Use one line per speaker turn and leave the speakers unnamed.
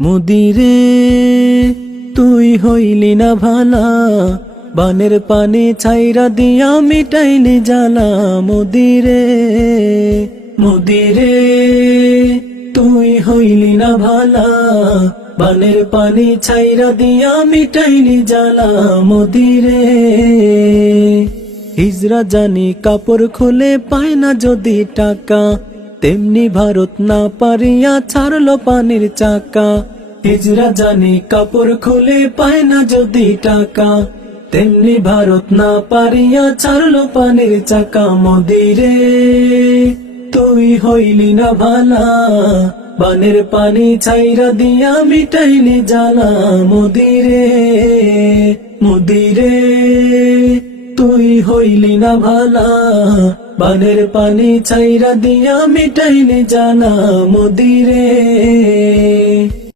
মুদিরে, তুই হইলি না ভালা। বানের পানি ছাইরা দিয়া মিটাইলি জ্বালা। মুদিরে মুদিরে, তুই হইলি না ভালা। বানের পানি ছাইরা দিয়া মিটাইলি জ্বালা। মুদিরে, হিজরা জানি কাপড় খুলে পায় না যদি টাকা। তেমনি ভারত না পারিয়া ছাড়লো পানির চাকা। হিজরা জানি কাপড় খুলে পায় না যদি টাকা। তেমনি ভারত না পারিয়া ছাড়লো পানির চাকা মদিরে। তুই হইলি না ভালা বানের পানি ছাইরা দিয়া মিটাইলি জ্বালা। মুদিরে মুদিরে, তুই হইলি না ভালা বানের পানি চাইরা দিয়া মিটাইলি জানা মুদিরে।